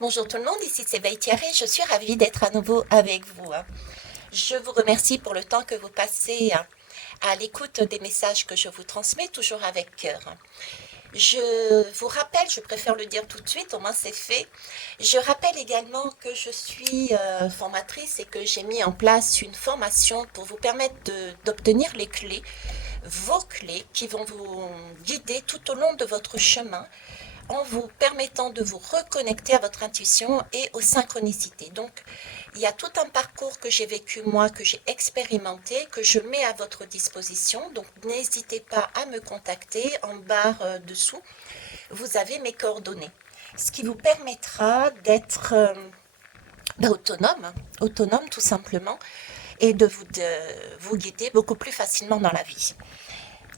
Bonjour tout le monde, ici c'est Thierry, je suis ravie d'être à nouveau avec vous. Je vous remercie pour le temps que vous passez à l'écoute des messages que je vous transmets, toujours avec cœur. Je vous rappelle, je préfère le dire tout de suite, au moins c'est fait. Je rappelle également que je suis formatrice et que j'ai mis en place une formation pour vous permettre d'obtenir les clés, vos clés qui vont vous guider tout au long de votre chemin en vous permettant de vous reconnecter à votre intuition et aux synchronicités. Donc, il y a tout un parcours que j'ai vécu moi, que j'ai expérimenté, que je mets à votre disposition. Donc, n'hésitez pas à me contacter en barre dessous. Vous avez mes coordonnées. Ce qui vous permettra d'être autonome tout simplement, et de vous guider beaucoup plus facilement dans la vie.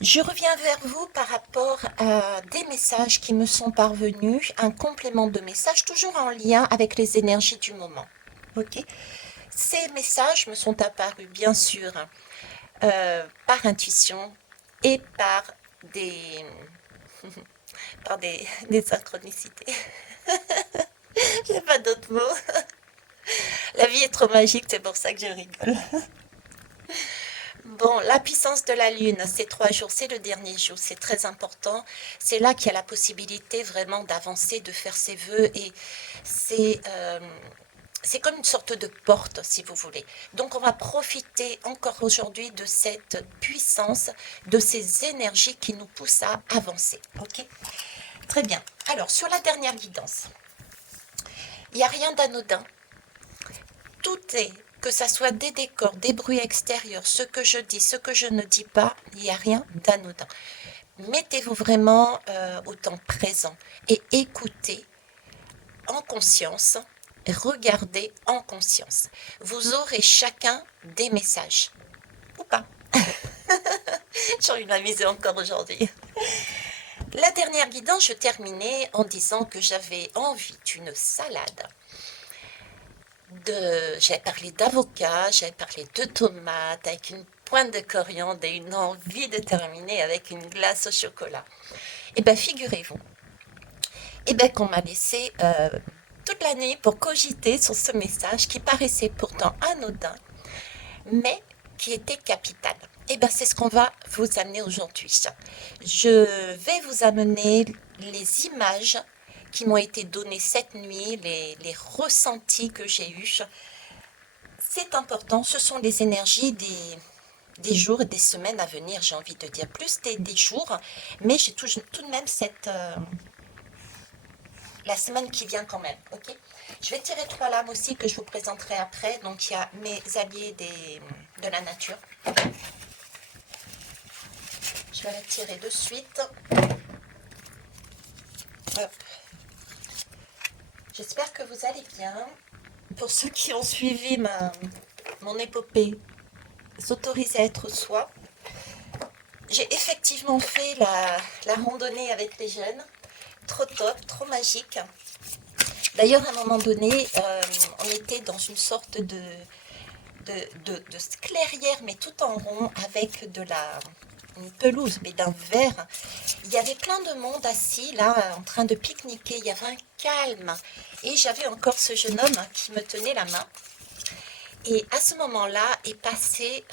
Je reviens vers vous par rapport à des messages qui me sont parvenus, un complément de messages toujours en lien avec les énergies du moment. Ok. Ces messages me sont apparus bien sûr par intuition et des, des synchronicités. J'ai pas d'autres mots. La vie est trop magique, c'est pour ça que je rigole. Bon, la puissance de la Lune, c'est 3 jours, c'est le dernier jour, c'est très important. C'est là qu'il y a la possibilité vraiment d'avancer, de faire ses vœux et c'est euh, c'est comme une sorte de porte, si vous voulez. Donc, on va profiter encore aujourd'hui de cette puissance, de ces énergies qui nous poussent à avancer. Ok. Très bien. Alors, sur la dernière guidance, il n'y a rien d'anodin. Tout est, que ça soit des décors, des bruits extérieurs, ce que je dis, ce que je ne dis pas, il n'y a rien d'anodin. Mettez-vous vraiment au temps présent et écoutez en conscience, regardez en conscience. Vous aurez chacun des messages. Ou pas. J'ai envie de m'amuser encore aujourd'hui. La dernière guidance, je terminais en disant que j'avais envie d'une salade. J'avais parlé d'avocat, j'avais parlé de tomates avec une pointe de coriandre et une envie de terminer avec une glace au chocolat. Eh bien, figurez-vous, qu'on m'a laissé toute la nuit pour cogiter sur ce message qui paraissait pourtant anodin, mais qui était capital. Eh bien, c'est ce qu'on va vous amener aujourd'hui. Je vais vous amener les images qui m'ont été données cette nuit, les ressentis que j'ai eus. C'est important, ce sont les énergies des jours et des semaines à venir, j'ai envie de dire, plus des jours, mais j'ai tout de même la semaine qui vient quand même, ok. Je vais tirer 3 lames aussi que je vous présenterai après, donc il y a mes alliés de la nature. Je vais la tirer de suite. Hop. J'espère que vous allez bien. Pour ceux qui ont suivi mon épopée, s'autoriser à être soi, j'ai effectivement fait la randonnée avec les jeunes. Trop top, trop magique. D'ailleurs, à un moment donné, on était dans une sorte de clairière, mais tout en rond, avec une pelouse, mais d'un verre. Il y avait plein de monde assis là, en train de pique-niquer. Il y avait un calme. Et j'avais encore ce jeune homme qui me tenait la main. Et à ce moment-là est passée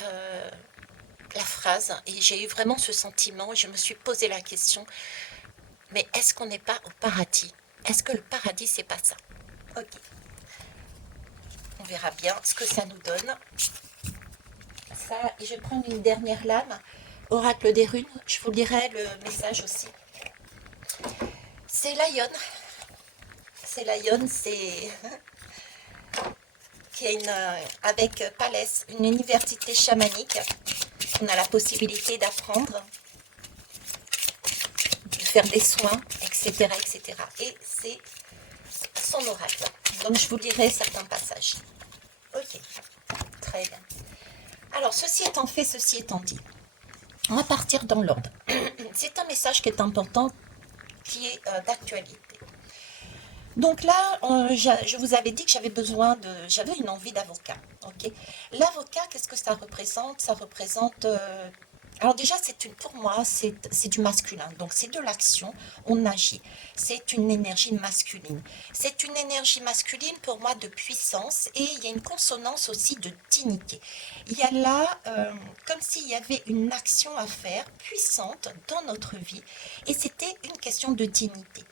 la phrase, et j'ai eu vraiment ce sentiment, et je me suis posé la question, mais est-ce qu'on n'est pas au paradis? Est-ce que le paradis, c'est pas ça? Ok. On verra bien ce que ça nous donne. Ça, et je vais prendre une dernière lame. Oracle des runes, je vous lirai le message aussi. C'est Lion. C'est Lion, c'est qui est avec Palès, une université chamanique. On a la possibilité d'apprendre, de faire des soins, etc., etc. Et c'est son oracle. Donc je vous lirai certains passages. Ok, très bien. Alors, ceci étant fait, ceci étant dit, on va partir dans l'ordre. C'est un message qui est important, qui est d'actualité. Donc là, je vous avais dit que j'avais une envie d'avocat. Ok. L'avocat, qu'est-ce que ça représente? Ça représente Alors déjà, pour moi, c'est du masculin. Donc c'est de l'action, on agit. C'est une énergie masculine. C'est une énergie masculine pour moi de puissance et il y a une consonance aussi de dignité. Il y a là comme s'il y avait une action à faire puissante dans notre vie et c'était une question de dignité.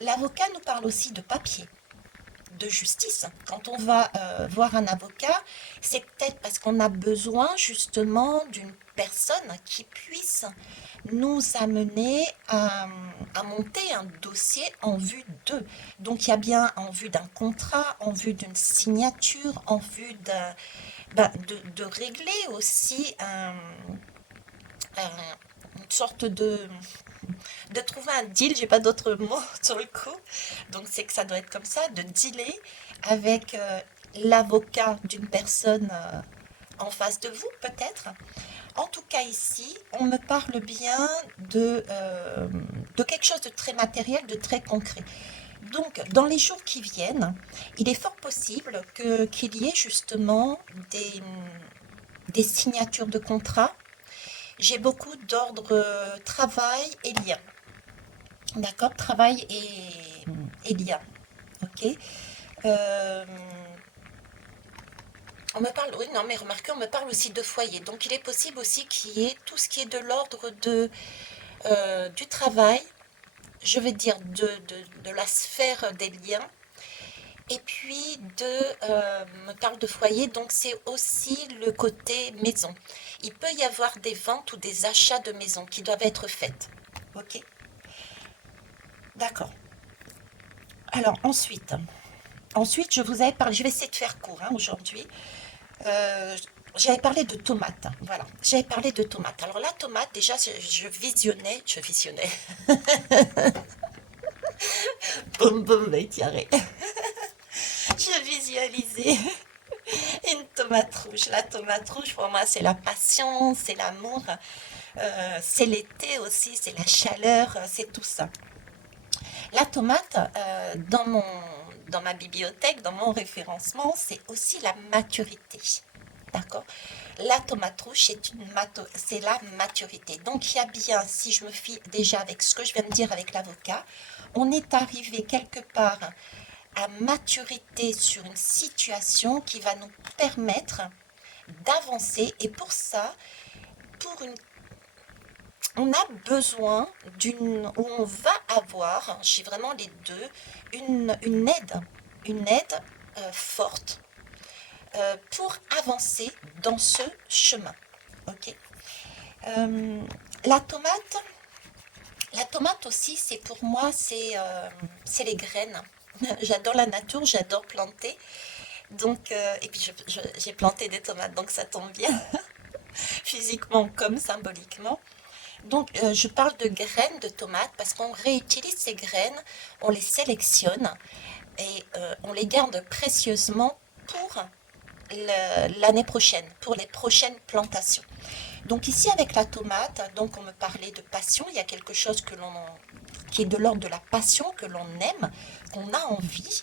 L'avocat nous parle aussi de papier, de justice. Quand on va voir un avocat, c'est peut-être parce qu'on a besoin justement d'une personne qui puisse nous amener à monter un dossier en vue d'eux. Donc il y a bien en vue d'un contrat, en vue d'une signature, en vue de régler aussi une sorte de trouver un deal, j'ai pas d'autre mot sur le coup. Donc c'est que ça doit être comme ça, de dealer avec l'avocat d'une personne en face de vous, peut-être. En tout cas ici, on me parle bien de quelque chose de très matériel, de très concret. Donc, dans les jours qui viennent, il est fort possible qu'il y ait justement des signatures de contrats. J'ai beaucoup d'ordre travail et lien. D'accord, travail et lien. Ok. Euh, on me parle, oui, non, mais remarquez, on me parle aussi de foyer. Donc, il est possible aussi qu'il y ait tout ce qui est de l'ordre du travail, je vais dire de la sphère des liens. Et puis, me parle de foyer, donc c'est aussi le côté maison. Il peut y avoir des ventes ou des achats de maison qui doivent être faites. Ok, d'accord. Alors, ensuite, je vous avais parlé, je vais essayer de faire court aujourd'hui. Euh, J'avais parlé de tomates, voilà. J'avais parlé de tomates. Alors la tomate, déjà, je visionnais, boum boum, tiaré. Je visualisais une tomate rouge. La tomate rouge, pour moi, c'est la passion, c'est l'amour, c'est l'été aussi, c'est la chaleur, c'est tout ça. La tomate, dans ma bibliothèque, dans mon référencement, c'est aussi la maturité. D'accord. La tomate rouge, c'est la maturité. Donc, il y a bien, si je me fie déjà avec ce que je viens de dire avec l'avocat, on est arrivé quelque part à maturité sur une situation qui va nous permettre d'avancer. Et pour ça, pour une, on a besoin où on va avoir, j'ai vraiment les deux, une aide forte pour avancer dans ce chemin. Ok. Euh, la tomate, la tomate aussi, c'est pour moi, c'est les graines. J'adore la nature, j'adore planter. Donc, et puis j'ai planté des tomates, donc ça tombe bien, physiquement comme symboliquement. Donc, je parle de graines de tomates parce qu'on réutilise ces graines, on les sélectionne et on les garde précieusement pour l'année prochaine, pour les prochaines plantations. Donc ici avec la tomate, donc on me parlait de passion, il y a quelque chose qui est de l'ordre de la passion, que l'on aime, qu'on a envie.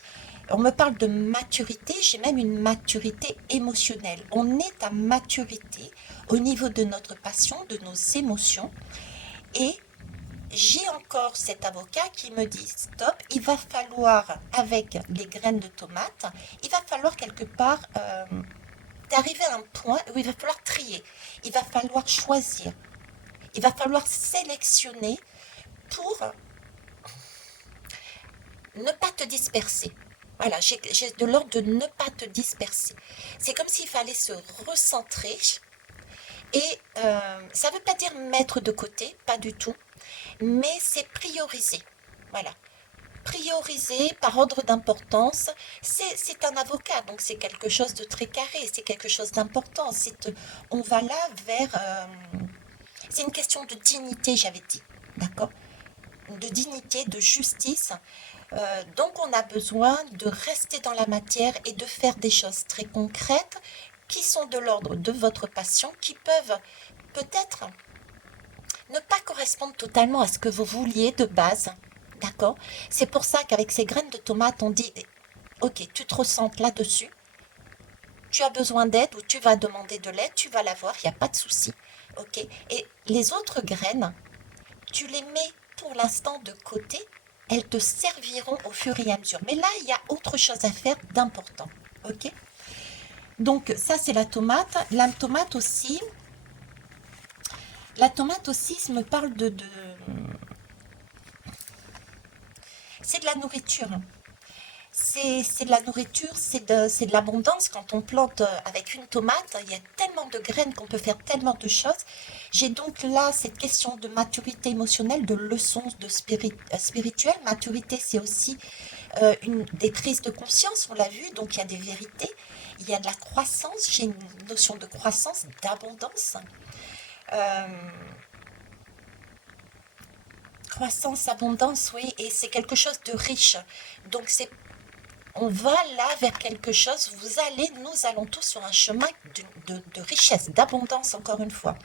On me parle de maturité, j'ai même une maturité émotionnelle. On est à maturité au niveau de notre passion, de nos émotions. Et j'ai encore cet avocat qui me dit, stop, il va falloir, avec les graines de tomate, il va falloir quelque part d'arriver à un point où il va falloir trier, il va falloir choisir, il va falloir sélectionner pour ne pas te disperser. Voilà, j'ai de l'ordre de ne pas te disperser. C'est comme s'il fallait se recentrer et ça ne veut pas dire mettre de côté, pas du tout, mais c'est prioriser. Voilà. Prioriser par ordre d'importance, c'est un avocat, donc c'est quelque chose de très carré, c'est quelque chose d'important. On va là vers... c'est une question de dignité, j'avais dit, d'accord. De dignité, de justice. Donc on a besoin de rester dans la matière et de faire des choses très concrètes qui sont de l'ordre de votre passion, qui peuvent peut-être ne pas correspondre totalement à ce que vous vouliez de base. D'accord. C'est pour ça qu'avec ces graines de tomates, on dit, ok, tu te ressentes là-dessus, tu as besoin d'aide ou tu vas demander de l'aide, tu vas l'avoir, il n'y a pas de souci. ok? Et les autres graines, tu les mets pour l'instant de côté, elles te serviront au fur et à mesure. Mais là, il y a autre chose à faire d'important, ok? Donc ça, c'est la tomate. La tomate aussi, ça me parle c'est de la nourriture. C'est de la nourriture, c'est de l'abondance. Quand on plante avec une tomate, il y a tellement de graines qu'on peut faire tellement de choses. J'ai donc là cette question de maturité émotionnelle, de leçons de spirituelle. Maturité, c'est aussi des prises de conscience, on l'a vu, donc il y a des vérités. Il y a de la croissance, j'ai une notion de croissance, d'abondance. Euh, Croissance, abondance, oui, et c'est quelque chose de riche. Donc c'est on va là vers quelque chose, nous allons tous sur un chemin de richesse, d'abondance, encore une fois.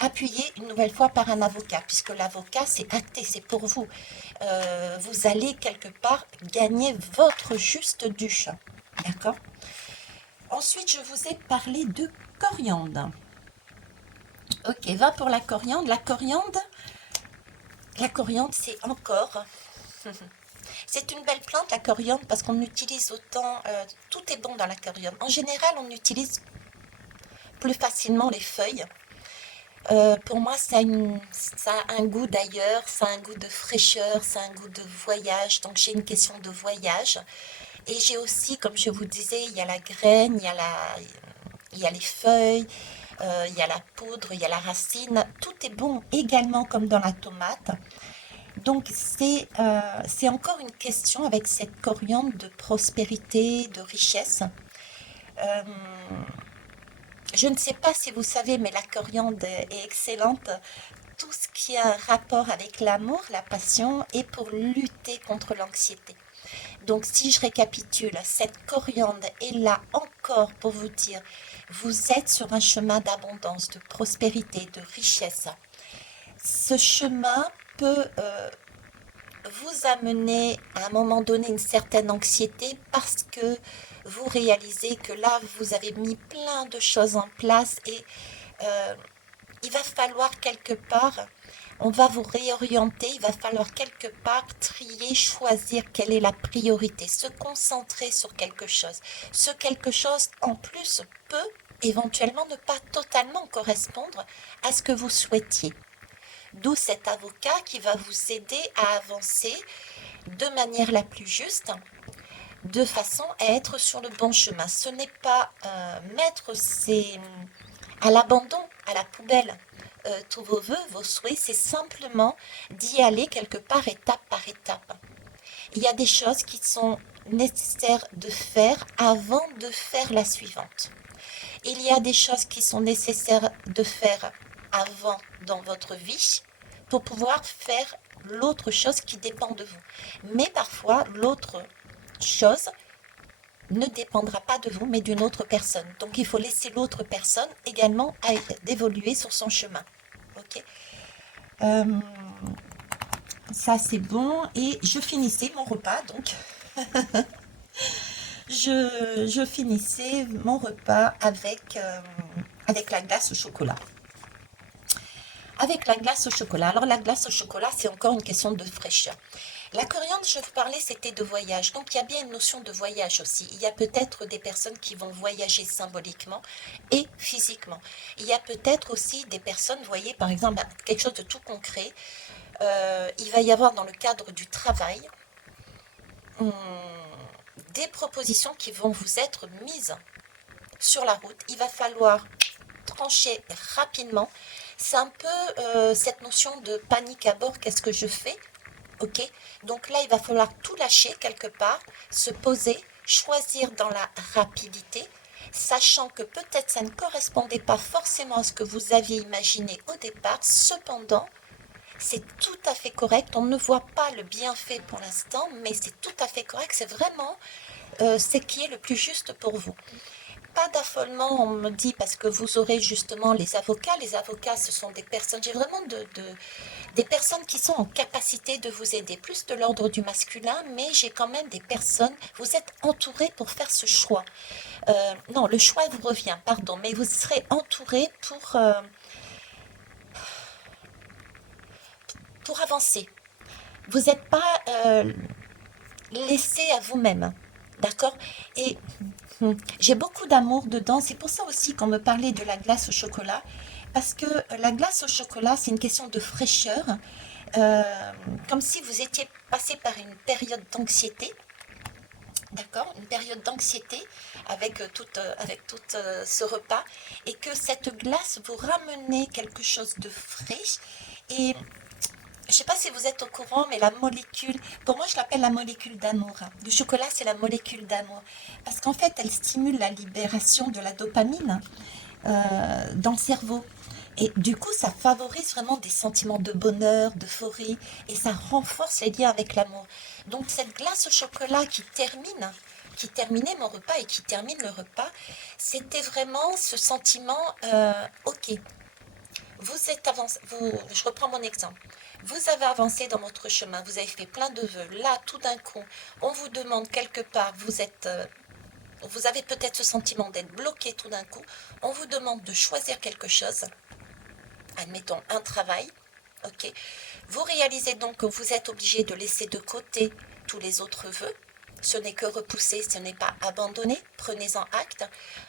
Appuyé une nouvelle fois par un avocat, puisque l'avocat, c'est acté, c'est pour vous. Vous allez quelque part gagner votre juste dû. D'accord? Ensuite, je vous ai parlé de coriandre. Ok, va pour la coriandre. La coriandre, c'est encore c'est une belle plante, la coriandre, parce qu'on utilise autant, tout est bon dans la coriandre. En général, on utilise plus facilement les feuilles. Pour moi, ça a un goût d'ailleurs, ça a un goût de fraîcheur, ça a un goût de voyage. Donc j'ai une question de voyage. Et j'ai aussi, comme je vous disais, il y a la graine, il y a les feuilles, il y a la poudre, il y a la racine. Tout est bon également comme dans la tomate. Donc c'est encore une question avec cette coriandre de prospérité, de richesse. Euh, je ne sais pas si vous savez, mais la coriandre est excellente. Tout ce qui a un rapport avec l'amour, la passion et pour lutter contre l'anxiété. Donc si je récapitule, cette coriandre est là encore pour vous dire, vous êtes sur un chemin d'abondance, de prospérité, de richesse. Ce chemin peut vous amener à un moment donné une certaine anxiété parce que vous réalisez que là, vous avez mis plein de choses en place et euh, il va falloir quelque part, on va vous réorienter, il va falloir quelque part trier, choisir quelle est la priorité, se concentrer sur quelque chose. Ce quelque chose, en plus, peut éventuellement ne pas totalement correspondre à ce que vous souhaitiez. D'où cet avocat qui va vous aider à avancer de manière la plus juste, de façon à être sur le bon chemin. Ce n'est pas mettre à l'abandon, à la poubelle, tous vos voeux, vos souhaits, c'est simplement d'y aller quelque part étape par étape. Il y a des choses qui sont nécessaires de faire avant de faire la suivante. Il y a des choses qui sont nécessaires de faire avant dans votre vie pour pouvoir faire l'autre chose qui dépend de vous. Mais parfois, l'autre chose ne dépendra pas de vous, mais d'une autre personne. Donc, il faut laisser l'autre personne également d'évoluer sur son chemin. Ok. Euh, Ça, c'est bon. Et je finissais mon repas, donc. Je finissais mon repas avec la glace au chocolat. Avec la glace au chocolat. Alors, la glace au chocolat, c'est encore une question de fraîcheur. La coriandre, je vous parlais, c'était de voyage. Donc, il y a bien une notion de voyage aussi. Il y a peut-être des personnes qui vont voyager symboliquement et physiquement. Il y a peut-être aussi des personnes, vous voyez, par exemple, quelque chose de tout concret. Il va y avoir dans le cadre du travail hum, des propositions qui vont vous être mises sur la route. Il va falloir trancher rapidement. C'est un peu cette notion de panique à bord. Qu'est-ce que je fais? Ok, donc là, il va falloir tout lâcher quelque part, se poser, choisir dans la rapidité, sachant que peut-être ça ne correspondait pas forcément à ce que vous aviez imaginé au départ. Cependant, c'est tout à fait correct. On ne voit pas le bienfait pour l'instant, mais c'est tout à fait correct. C'est vraiment ce qui est le plus juste pour vous. Pas d'affolement, on me dit, parce que vous aurez justement les avocats. Les avocats, ce sont des personnes, j'ai vraiment des personnes qui sont en capacité de vous aider, plus de l'ordre du masculin, mais j'ai quand même des personnes, vous êtes entouré pour faire ce choix. Non, le choix vous revient, pardon, mais vous serez entouré pour avancer. Vous n'êtes pas laissé à vous-même, d'accord? Et j'ai beaucoup d'amour dedans. C'est pour ça aussi qu'on me parlait de la glace au chocolat, parce que la glace au chocolat, c'est une question de fraîcheur, euh, comme si vous étiez passé par une période d'anxiété. D'accord, une période d'anxiété avec tout ce repas et que cette glace vous ramenait quelque chose de frais et je ne sais pas si vous êtes au courant, mais la molécule, pour moi je l'appelle la molécule d'amour. Le chocolat c'est la molécule d'amour parce qu'en fait elle stimule la libération de la dopamine dans le cerveau. Et du coup, ça favorise vraiment des sentiments de bonheur, d'euphorie, et ça renforce les liens avec l'amour. Donc cette glace au chocolat qui terminait mon repas et qui termine le repas, c'était vraiment ce sentiment, ok, vous êtes avancé, je reprends mon exemple, vous avez avancé dans votre chemin, vous avez fait plein de vœux, là tout d'un coup, on vous demande quelque part, vous avez peut-être ce sentiment d'être bloqué tout d'un coup, on vous demande de choisir quelque chose, admettons un travail, ok. Vous réalisez donc que vous êtes obligé de laisser de côté tous les autres vœux. Ce n'est que repousser, ce n'est pas abandonner. Prenez-en acte.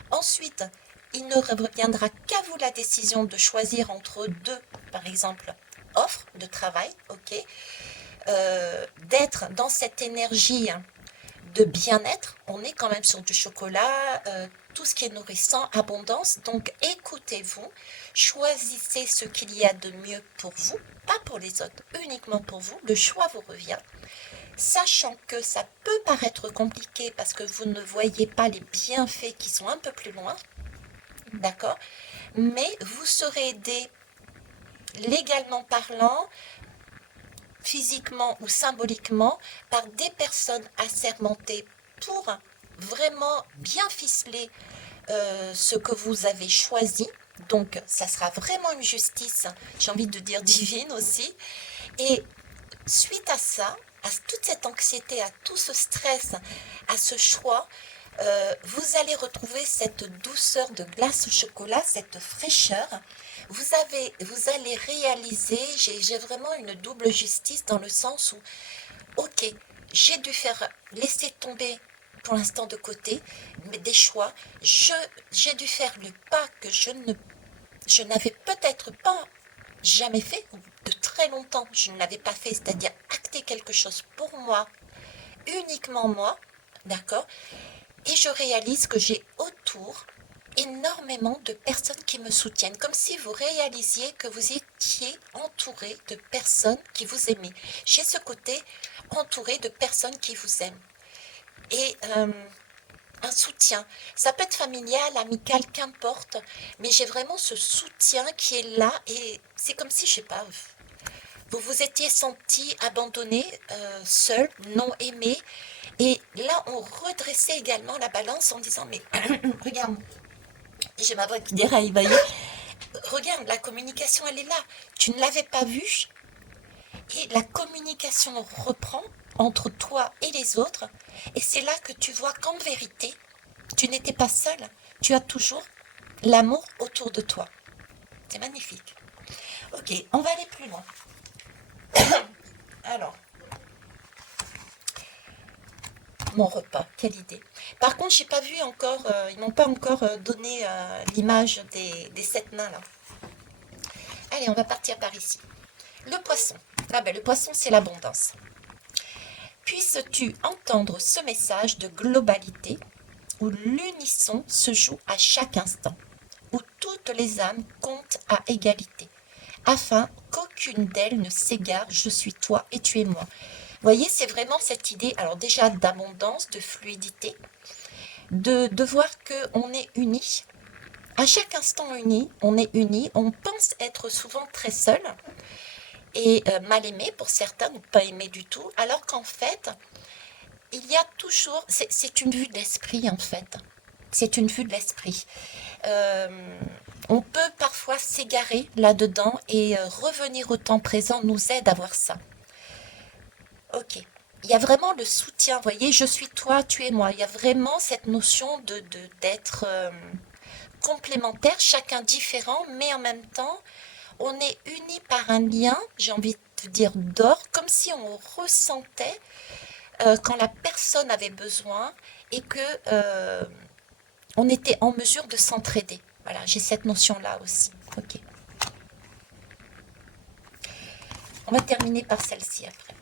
Ensuite, il ne reviendra qu'à vous la décision de choisir entre deux, par exemple, offres de travail, ok. D'être dans cette énergie de bien-être, on est quand même sur du chocolat, tout ce qui est nourrissant, abondance. Donc écoutez-vous, choisissez ce qu'il y a de mieux pour vous, pas pour les autres, uniquement pour vous. Le choix vous revient, sachant que ça peut paraître compliqué parce que vous ne voyez pas les bienfaits qui sont un peu plus loin, d'accord? Mais vous serez aidé légalement parlant, physiquement ou symboliquement, par des personnes assermentées pour vraiment bien ficeler ce que vous avez choisi. Donc, ça sera vraiment une justice, j'ai envie de dire divine aussi. Et suite à ça, à toute cette anxiété, à tout ce stress, à ce choix, vous allez retrouver cette douceur de glace au chocolat, cette fraîcheur. Vous allez réaliser, j'ai vraiment une double justice dans le sens où, ok, j'ai dû laisser tomber pour l'instant de côté des choix. J'ai dû faire le pas que je n'avais peut-être pas jamais fait, ou de très longtemps je ne l'avais pas fait, c'est-à-dire acter quelque chose pour moi, uniquement moi, d'accord? Et je réalise que j'ai autour énormément de personnes qui me soutiennent, comme si vous réalisiez que vous étiez entouré de personnes qui vous aimaient. J'ai ce côté entouré de personnes qui vous aiment. Et un soutien, ça peut être familial, amical, qu'importe, mais j'ai vraiment ce soutien qui est là et c'est comme si, je sais pas, vous vous étiez senti abandonné, seul, non aimé, et là on redressait également la balance en disant mais regarde, j'ai ma voix qui déraille, vous voyez. Regarde, la communication, elle est là. Tu ne l'avais pas vue. Et la communication reprend entre toi et les autres. Et c'est là que tu vois qu'en vérité, tu n'étais pas seul. Tu as toujours l'amour autour de toi. C'est magnifique. Ok, on va aller plus loin. Alors, mon repas, quelle idée. Par contre, j'ai pas vu encore, ils m'ont pas encore donné l'image des 7 nains là. Allez, on va partir par ici. Le poisson. Ah ben le poisson, c'est l'abondance. Puisses-tu entendre ce message de globalité où l'unisson se joue à chaque instant, où toutes les âmes comptent à égalité, afin qu'aucune d'elles ne s'égare, je suis toi et tu es moi. Vous voyez, c'est vraiment cette idée, alors déjà d'abondance, de fluidité, de voir qu'on est unis. À chaque instant uni, on est unis, on pense être souvent très seul, et mal aimé pour certains, ou pas aimé du tout, alors qu'en fait, il y a toujours, c'est une vue de l'esprit en fait, c'est une vue de l'esprit. On peut parfois s'égarer là-dedans et revenir au temps présent nous aide à voir ça. Ok, il y a vraiment le soutien, vous voyez, je suis toi, tu es moi, il y a vraiment cette notion d'être complémentaires, chacun différent, mais en même temps, on est unis par un lien, j'ai envie te dire d'or, comme si on ressentait quand la personne avait besoin et que on était en mesure de s'entraider. Voilà, j'ai cette notion-là aussi. Ok. On va terminer par celle-ci après.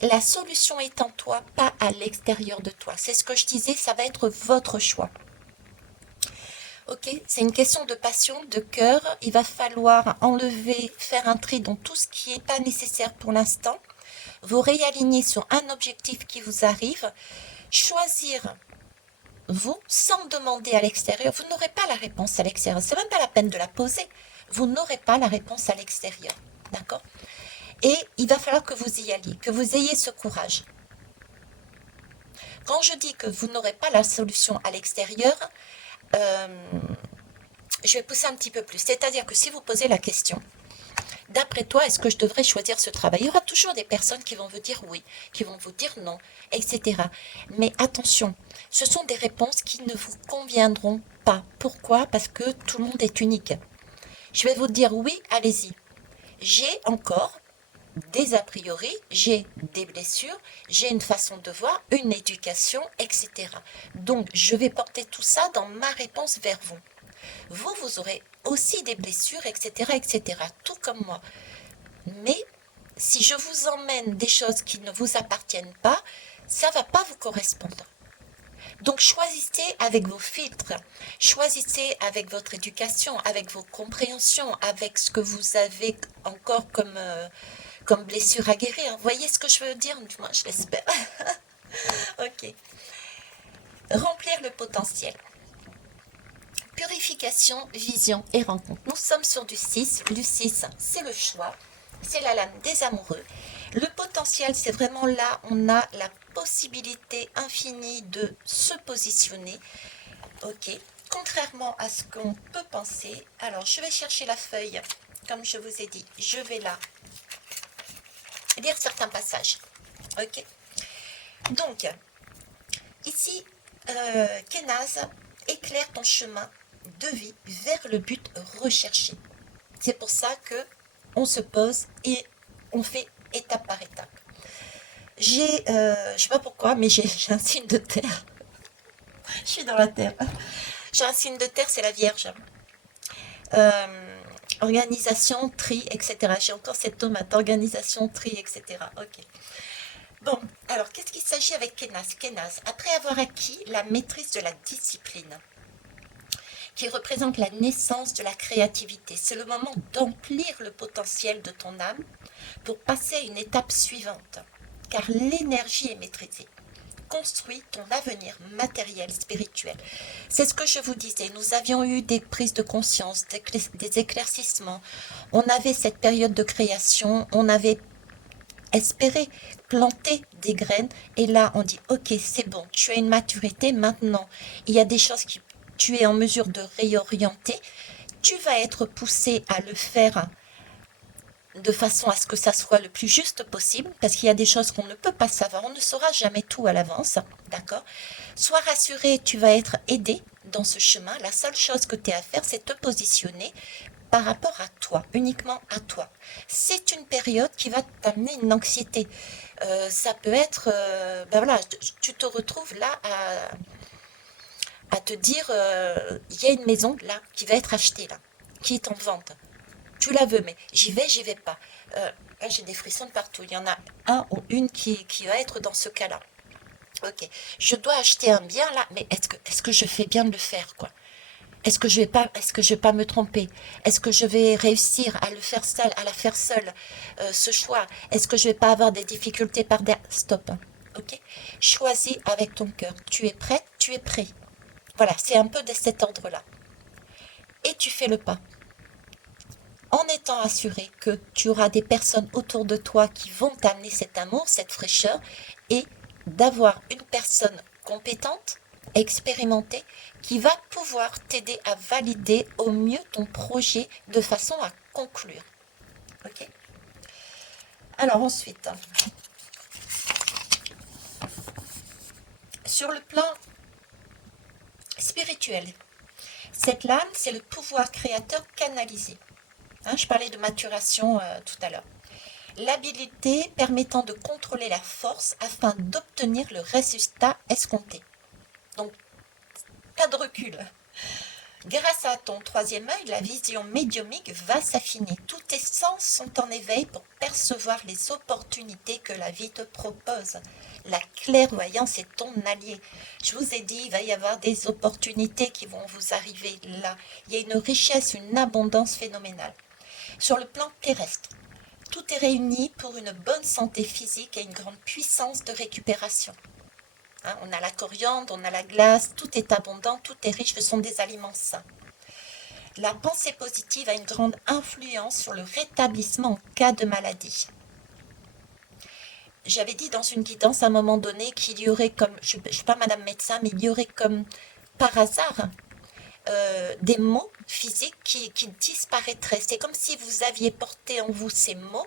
La solution est en toi, pas à l'extérieur de toi. C'est ce que je disais, ça va être votre choix. Ok, c'est une question de passion, de cœur. Il va falloir enlever, faire un tri dans tout ce qui n'est pas nécessaire pour l'instant. Vous réaligner sur un objectif qui vous arrive. Choisir vous, sans demander à l'extérieur. Vous n'aurez pas la réponse à l'extérieur. C'est même pas la peine de la poser. Vous n'aurez pas la réponse à l'extérieur. D'accord? Et il va falloir que vous y alliez, que vous ayez ce courage. Quand je dis que vous n'aurez pas la solution à l'extérieur, je vais pousser un petit peu plus. C'est-à-dire que si vous posez la question, d'après toi, est-ce que je devrais choisir ce travail? Il y aura toujours des personnes qui vont vous dire oui, qui vont vous dire non, etc. Mais attention, ce sont des réponses qui ne vous conviendront pas. Pourquoi? Parce que tout le monde est unique. Je vais vous dire oui, allez-y. J'ai encore des a priori, j'ai des blessures, j'ai une façon de voir, une éducation, etc. Donc, je vais porter tout ça dans ma réponse vers vous. Vous aurez aussi des blessures, etc., etc., tout comme moi. Mais si je vous emmène des choses qui ne vous appartiennent pas, ça ne va pas vous correspondre. Donc choisissez avec vos filtres, choisissez avec votre éducation, avec vos compréhensions, avec ce que vous avez encore comme blessure à guérir. Vous voyez ce que je veux dire? Du moins, je l'espère. Ok. Remplir le potentiel. Purification, vision et rencontre. Nous sommes sur du 6. Le 6, c'est le choix. C'est la lame des amoureux. Le potentiel, c'est vraiment là, on a la possibilité infinie de se positionner. Ok. Contrairement à ce qu'on peut penser. Alors, je vais chercher la feuille. Comme je vous ai dit, je vais là lire certains passages. Ok. Donc, ici, Kenaz éclaire ton chemin de vie vers le but recherché. C'est pour ça que on se pose et on fait étape par étape. J'ai, je sais pas pourquoi, mais j'ai un signe de terre. Je suis dans la terre. J'ai un signe de terre, c'est la Vierge. Organisation, tri, etc. J'ai encore cette tomate, organisation, tri, etc. Ok. Bon, alors qu'est-ce qu'il s'agit avec Kenaz? Kenaz, après avoir acquis la maîtrise de la discipline, qui représente la naissance de la créativité, c'est le moment d'emplir le potentiel de ton âme pour passer à une étape suivante, car l'énergie est maîtrisée. Construis ton avenir matériel, spirituel. C'est ce que je vous disais, nous avions eu des prises de conscience, des éclaircissements, on avait cette période de création, on avait espérer planter des graines et là on dit ok c'est bon, tu as une maturité maintenant, il y a des choses que tu es en mesure de réorienter, tu vas être poussé à le faire de façon à ce que ça soit le plus juste possible, parce qu'il y a des choses qu'on ne peut pas savoir, on ne saura jamais tout à l'avance, d'accord? Sois rassuré, tu vas être aidé dans ce chemin, la seule chose que tu as à faire c'est te positionner par rapport à toi, uniquement à toi. C'est une période qui va t'amener une anxiété. Ça peut être, ben voilà, tu te retrouves là à te dire, il y a une maison là qui va être achetée là, qui est en vente. Tu la veux, mais j'y vais pas. Là, j'ai des frissons de partout. Il y en a un ou une qui va être dans ce cas-là. Ok, je dois acheter un bien là, mais est-ce que je fais bien de le faire, quoi? Est-ce que je vais pas me tromper? Est-ce que je vais réussir à le faire seul, à la faire seule, ce choix? Est-ce que je vais pas avoir des difficultés par derrière? Stop, hein, ok? Choisis avec ton cœur. Tu es prête, tu es prêt. Voilà, c'est un peu de cet ordre-là. Et tu fais le pas. En étant assuré que tu auras des personnes autour de toi qui vont t'amener cet amour, cette fraîcheur, et d'avoir une personne compétente, expérimentée, qui va pouvoir t'aider à valider au mieux ton projet de façon à conclure. Ok? Alors ensuite, sur le plan spirituel, cette lame, c'est le pouvoir créateur canalisé. Hein, je parlais de maturation tout à l'heure. L'habilité permettant de contrôler la force afin d'obtenir le résultat escompté. Donc, pas de recul. Grâce à ton troisième œil, la vision médiumique va s'affiner. Tous tes sens sont en éveil pour percevoir les opportunités que la vie te propose. La clairvoyance est ton allié. Je vous ai dit, il va y avoir des opportunités qui vont vous arriver là. Il y a une richesse, une abondance phénoménale. Sur le plan terrestre, tout est réuni pour une bonne santé physique et une grande puissance de récupération. Hein, on a la coriandre, on a la glace, tout est abondant, tout est riche, ce sont des aliments sains. La pensée positive a une grande influence sur le rétablissement en cas de maladie. J'avais dit dans une guidance à un moment donné qu'il y aurait comme, je ne suis pas madame médecin, mais il y aurait comme par hasard des mots physiques qui disparaîtraient. C'est comme si vous aviez porté en vous ces mots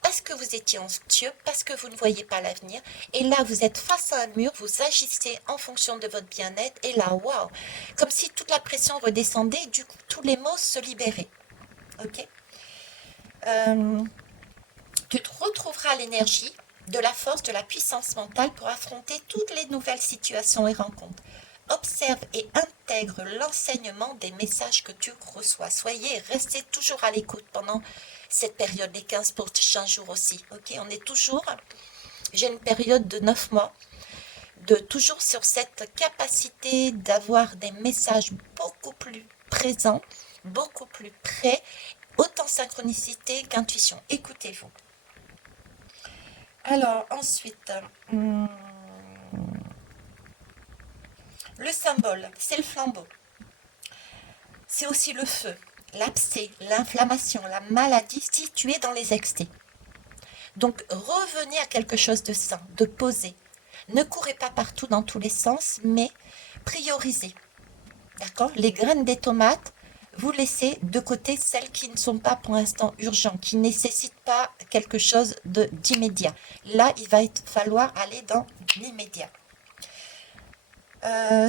parce que vous étiez anxieux, parce que vous ne voyez pas l'avenir. Et là, vous êtes face à un mur, vous agissez en fonction de votre bien-être. Et là, waouh, comme si toute la pression redescendait et du coup, tous les mots se libéraient. Ok. Tu te retrouveras l'énergie, de la force, de la puissance mentale pour affronter toutes les nouvelles situations et rencontres. Observe et intègre l'enseignement des messages que tu reçois. Soyez et restez toujours à l'écoute pendant cette période, les 15 prochains jours aussi. Ok, on est toujours, j'ai une période de 9 mois, de toujours sur cette capacité d'avoir des messages beaucoup plus présents, beaucoup plus près, autant synchronicité qu'intuition. Écoutez-vous. Alors, ensuite, le symbole, c'est le flambeau. C'est aussi le feu, l'abcès, l'inflammation, la maladie située dans les excès. Donc, revenez à quelque chose de sain, de posé. Ne courez pas partout dans tous les sens, mais priorisez. D'accord? Les graines des tomates, vous laissez de côté celles qui ne sont pas pour l'instant urgentes, qui ne nécessitent pas quelque chose d'immédiat. Là, il va falloir aller dans l'immédiat.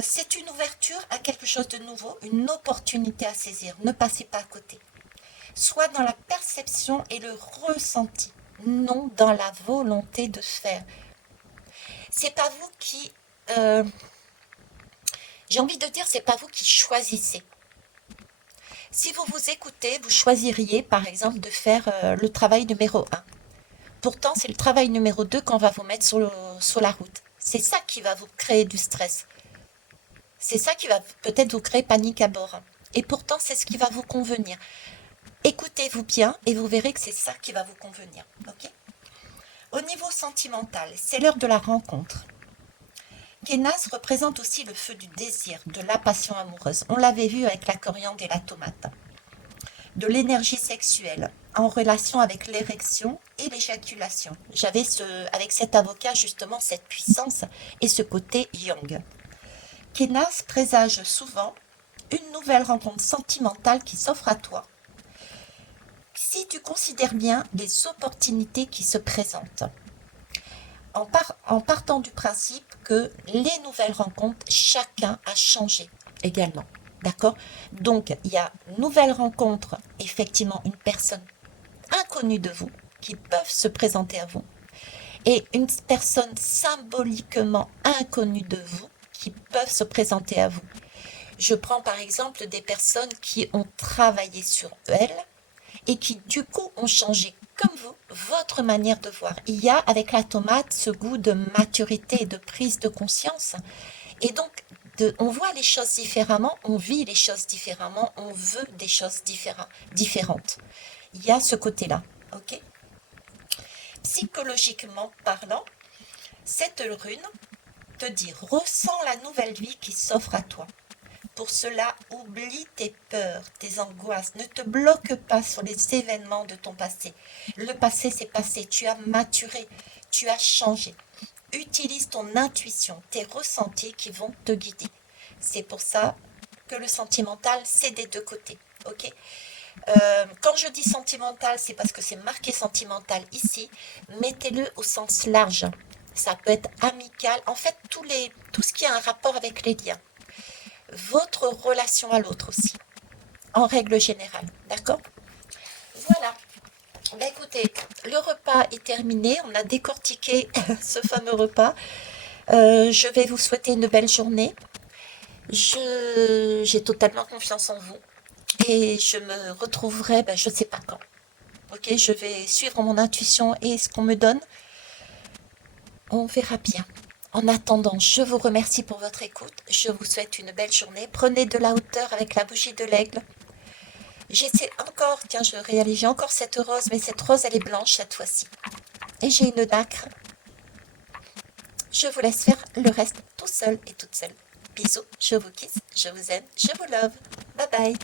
C'est une ouverture à quelque chose de nouveau, une opportunité à saisir. Ne passez pas à côté. Soit dans la perception et le ressenti, non dans la volonté de faire. C'est pas vous qui... j'ai envie de dire, c'est pas vous qui choisissez. Si vous vous écoutez, vous choisiriez par exemple de faire le travail numéro 1. Pourtant, c'est le travail numéro 2 qu'on va vous mettre sur la route. C'est ça qui va vous créer du stress. C'est ça qui va peut-être vous créer panique à bord. Et pourtant, c'est ce qui va vous convenir. Écoutez-vous bien et vous verrez que c'est ça qui va vous convenir. Okay? Au niveau sentimental, c'est l'heure de la rencontre. Kénas représente aussi le feu du désir, de la passion amoureuse. On l'avait vu avec la coriandre et la tomate. De l'énergie sexuelle en relation avec l'érection et l'éjaculation. J'avais avec cet avocat justement cette puissance et ce côté yang. Kénas présage souvent une nouvelle rencontre sentimentale qui s'offre à toi. Si tu considères bien les opportunités qui se présentent, en partant du principe que les nouvelles rencontres, chacun a changé également. D'accord? Donc, il y a nouvelles rencontres, effectivement, une personne inconnue de vous qui peuvent se présenter à vous et une personne symboliquement inconnue de vous qui peuvent se présenter à vous. Je prends par exemple des personnes qui ont travaillé sur elles et qui du coup ont changé comme vous votre manière de voir. Il y a avec la tomate ce goût de maturité et de prise de conscience. Et donc on voit les choses différemment, on vit les choses différemment, on veut des choses différentes. Il y a ce côté-là. Ok? Psychologiquement parlant, cette rune te dit ressens la nouvelle vie qui s'offre à toi. Pour cela, oublie tes peurs, tes angoisses. Ne te bloque pas sur les événements de ton passé. Le passé, c'est passé. Tu as maturé. Tu as changé. Utilise ton intuition, tes ressentis qui vont te guider. C'est pour ça que le sentimental, c'est des deux côtés. Ok ? Quand je dis sentimental, c'est parce que c'est marqué sentimental ici. Mettez-le au sens large. Ça peut être amical. En fait, tout ce qui a un rapport avec les liens. Votre relation à l'autre aussi, en règle générale, d'accord? Voilà, Bah écoutez, le repas est terminé, on a décortiqué ce fameux repas. Je vais vous souhaiter une belle journée. J'ai totalement confiance en vous et je me retrouverai, bah, je ne sais pas quand. Ok, je vais suivre mon intuition et ce qu'on me donne. On verra bien. En attendant, je vous remercie pour votre écoute. Je vous souhaite une belle journée. Prenez de la hauteur avec la bougie de l'aigle. J'essaie encore, tiens, je réalise, j'ai encore cette rose, mais cette rose, elle est blanche cette fois-ci. Et j'ai une nacre. Je vous laisse faire le reste tout seul et toute seule. Bisous, je vous kiss, je vous aime, je vous love. Bye bye.